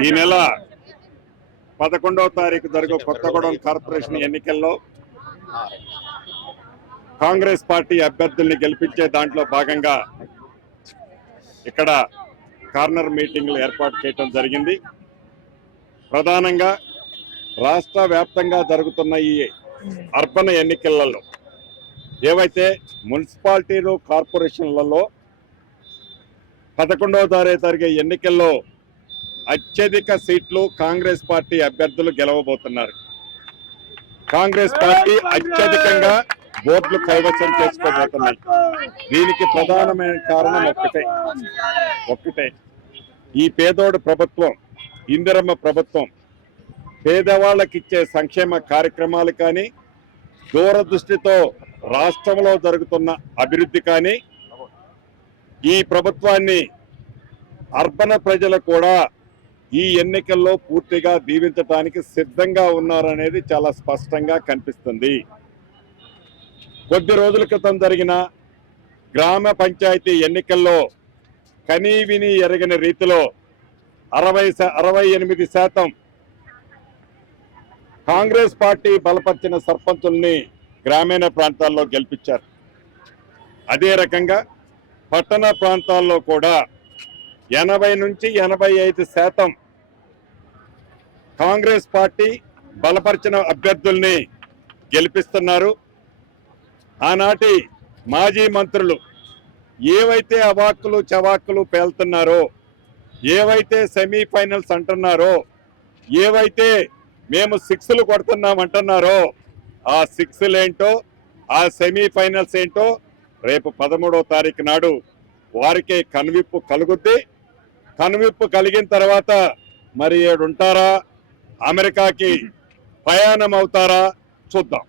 ఈ నెల 11వ తారీఖు జరుగు కొత్తగూడెం కార్పొరేషన్ ఎన్నికల్లో కాంగ్రెస్ పార్టీ అభ్యర్థుల్ని గెలిపించే దాంట్లో భాగంగా ఇక్కడ కార్నర్ మీటింగ్లు ఏర్పాటు చేయడం జరిగింది. ప్రధానంగా రాష్ట్ర వ్యాప్తంగా జరుగుతున్న ఈ అర్బన్ ఎన్నికలలో ఏవైతే మున్సిపాలిటీలు కార్పొరేషన్లలో 11వ తారీఖు జరిగే ఎన్నికల్లో అత్యధిక సీట్లు కాంగ్రెస్ పార్టీ అభ్యర్థులు గెలవబోతున్నారు. కాంగ్రెస్ పార్టీ అత్యధికంగా ఓట్లు కైవసం చేసుకోబోతున్నాయి. దీనికి ప్రధానమైన కారణం ఒక్కటే ఈ పేదోడు ప్రభుత్వం, ఇందిరమ్మ ప్రభుత్వం పేదవాళ్ళకి ఇచ్చే సంక్షేమ కార్యక్రమాలు కానీ, దూరదృష్టితో రాష్ట్రంలో జరుగుతున్న అభివృద్ధి కానీ, ఈ ప్రభుత్వాన్ని అర్బన్ ప్రజలు కూడా ఈ ఎన్నికల్లో పూర్తిగా దీవించడానికి సిద్ధంగా ఉన్నారనేది చాలా స్పష్టంగా కనిపిస్తుంది. కొద్ది రోజుల క్రితం జరిగిన గ్రామ పంచాయతీ ఎన్నికల్లో కనీవిని ఎరగని రీతిలో 68% కాంగ్రెస్ పార్టీ బలపరిచిన సర్పంచుల్ని గ్రామీణ ప్రాంతాల్లో గెలిపించారు. అదే రకంగా పట్టణ ప్రాంతాల్లో కూడా 80 నుంచి 85% కాంగ్రెస్ పార్టీ బలపరిచిన అభ్యర్థుల్ని గెలిపిస్తున్నారు. ఆనాటి మాజీ మంత్రులు ఏవైతే అవాక్కులు చవాక్కులు పేలుతున్నారో, ఏవైతే సెమీఫైనల్స్ అంటున్నారో, ఏవైతే మేము 6లు కొడుతున్నామంటున్నారో, ఆ 6లేంటో ఆ సెమీఫైనల్స్ ఏంటో రేపు 13వ తారీఖు నాడు వారికే కనువిప్పు కలుగుద్ది. కనువిప్పు కలిగిన తర్వాత మరి ఏడుంటారా, అమెరికాకి ప్రయాణం అవుతారా చూద్దాం.